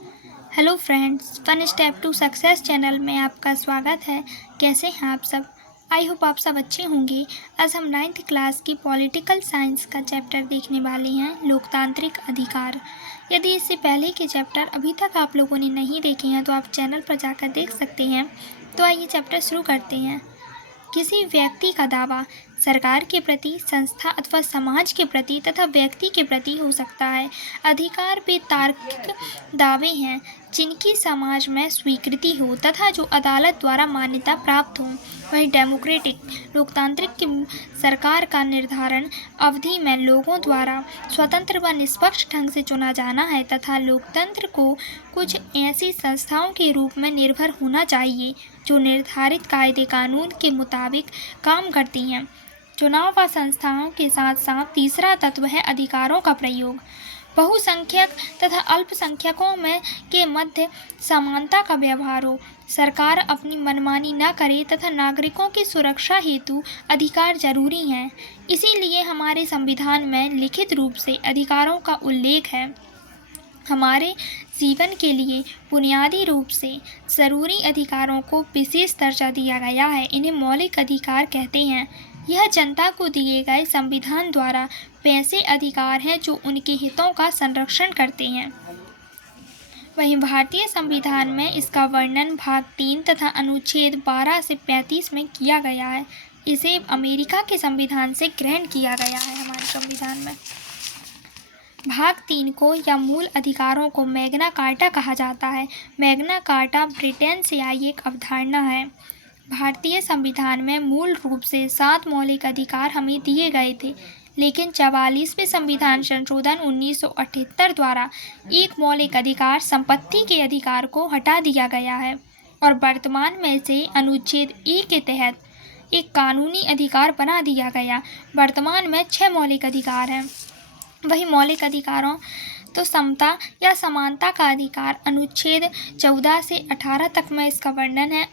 Hello friends, one step to success channel में आपका स्वागत है। कैसे हैं आप सब? आई होप आप सब अच्छे होंगे। आज हम 9th क्लास की पॉलिटिकल साइंस का चैप्टर देखने वाले हैं, लोकतांत्रिक अधिकार। यदि इससे पहले के चैप्टर अभी तक आप लोगों ने नहीं देखे हैं तो आप चैनल पर जाकर देख सकते हैं। तो आइए चैप्टर शुरू करते हैं। किसी व्यक्ति का दावा सरकार के प्रति, संस्था अथवा समाज के प्रति तथा व्यक्ति के प्रति हो सकता है। अधिकार वे तार्किक दावे हैं जिनकी समाज में स्वीकृति हो तथा जो अदालत द्वारा मान्यता प्राप्त हो। वहीं डेमोक्रेटिक लोकतांत्रिक की सरकार का निर्धारण अवधि में लोगों द्वारा स्वतंत्र व निष्पक्ष ढंग से चुना जाना है तथा लोकतंत्र को कुछ ऐसी संस्थाओं के रूप में निर्भर होना चाहिए जो निर्धारित कायदे कानून के मुताबिक काम करती हैं। चुनाव व संस्थाओं के साथ साथ तीसरा तत्व है अधिकारों का प्रयोग। बहुसंख्यक तथा अल्पसंख्यकों में के मध्य समानता का व्यवहार हो, सरकार अपनी मनमानी न करे तथा नागरिकों की सुरक्षा हेतु अधिकार जरूरी हैं। इसीलिए हमारे संविधान में लिखित रूप से अधिकारों का उल्लेख है। हमारे जीवन के लिए बुनियादी रूप से ज़रूरी अधिकारों को विशेष दर्जा दिया गया है। इन्हें मौलिक अधिकार कहते हैं। यह जनता को दिए गए संविधान द्वारा वैसे अधिकार हैं जो उनके हितों का संरक्षण करते हैं। वहीं भारतीय संविधान में इसका वर्णन भाग 3 तथा अनुच्छेद 12 से 35 में किया गया है। इसे अमेरिका के संविधान से ग्रहण किया गया है। हमारे संविधान में भाग 3 को या मूल अधिकारों को मैग्ना कार्टा कहा जाता है। मैग्ना कार्टा ब्रिटेन से आई एक अवधारणा है। भारतीय संविधान में मूल रूप से 7 मौलिक अधिकार हमें दिए गए थे, लेकिन 44वें संविधान संशोधन 1978 द्वारा एक मौलिक अधिकार संपत्ति के अधिकार को हटा दिया गया है और वर्तमान में इसे अनुच्छेद 1 के तहत एक कानूनी अधिकार बना दिया गया। वर्तमान में 6 मौलिक अधिकार हैं। वही मौलिक अधिकारों तो समता या समानता का अधिकार अनुच्छेद 14 से 18 तक में इसका वर्णन है।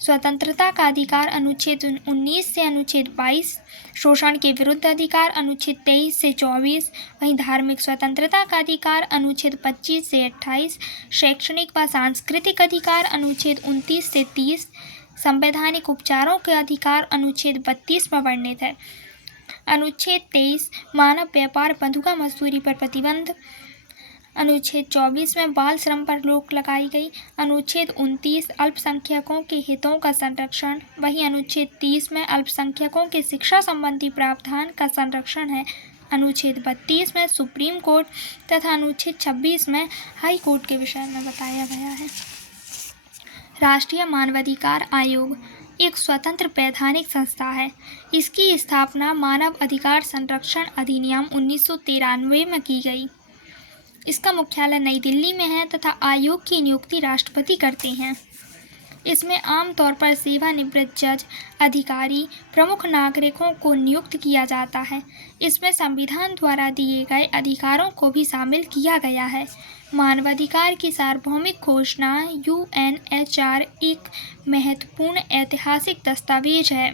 स्वतंत्रता का अधिकार अनुच्छेद 19 से अनुच्छेद 22, शोषण के विरुद्ध अधिकार अनुच्छेद 23 से 24, वहीं धार्मिक स्वतंत्रता का अधिकार अनुच्छेद 25 से 28, शैक्षणिक व सांस्कृतिक अधिकार अनुच्छेद 29 से 30, संवैधानिक उपचारों के अधिकार अनुच्छेद 32 में वर्णित है। अनुच्छेद 23 मानव व्यापार, बंधुआ मजदूरी पर प्रतिबंध। अनुच्छेद 24 में बाल श्रम पर रोक लगाई गई। अनुच्छेद 29 अल्पसंख्यकों के हितों का संरक्षण। वहीं अनुच्छेद 30 में अल्पसंख्यकों के शिक्षा संबंधी प्रावधान का संरक्षण है। अनुच्छेद 32 में सुप्रीम कोर्ट तथा अनुच्छेद 26 में हाई कोर्ट के विषय में बताया गया है। राष्ट्रीय मानवाधिकार आयोग एक स्वतंत्र वैधानिक संस्था है। इसकी स्थापना मानव अधिकार संरक्षण अधिनियम 1993 में की गई। इसका मुख्यालय नई दिल्ली में है तथा आयोग की नियुक्ति राष्ट्रपति करते हैं। इसमें आमतौर पर सेवानिवृत्त जज, अधिकारी, प्रमुख नागरिकों को नियुक्त किया जाता है। इसमें संविधान द्वारा दिए गए अधिकारों को भी शामिल किया गया है। मानवाधिकार की सार्वभौमिक घोषणा UNHR एक महत्वपूर्ण ऐतिहासिक दस्तावेज है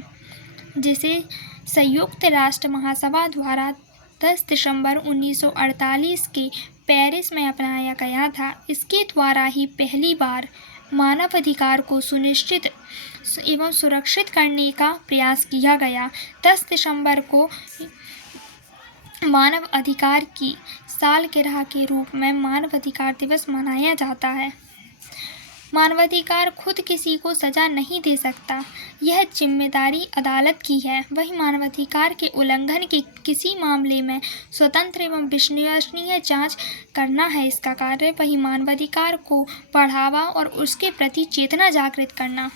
जिसे संयुक्त राष्ट्र महासभा द्वारा 10 दिसंबर 1948 के पेरिस में अपनाया गया था। इसके द्वारा ही पहली बार मानव अधिकार को सुनिश्चित एवं सुरक्षित करने का प्रयास किया गया। 10 दिसंबर को मानव अधिकार की सालगिरह के रूप में मानव अधिकार दिवस मनाया जाता है। मानवाधिकार खुद किसी को सजा नहीं दे सकता, यह जिम्मेदारी अदालत की है। वही मानवाधिकार के उल्लंघन के किसी मामले में स्वतंत्र एवं विश्वसनीय जांच करना है इसका कार्य। वही मानवाधिकार को बढ़ावा और उसके प्रति चेतना जागृत करना।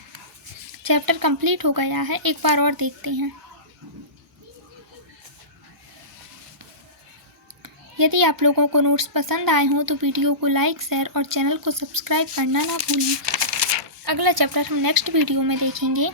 चैप्टर कंप्लीट हो गया है। एक बार और देखते हैं। यदि आप लोगों को नोट्स पसंद आए हों तो वीडियो को लाइक, शेयर और चैनल को सब्सक्राइब करना ना भूलें। अगला चैप्टर हम नेक्स्ट वीडियो में देखेंगे।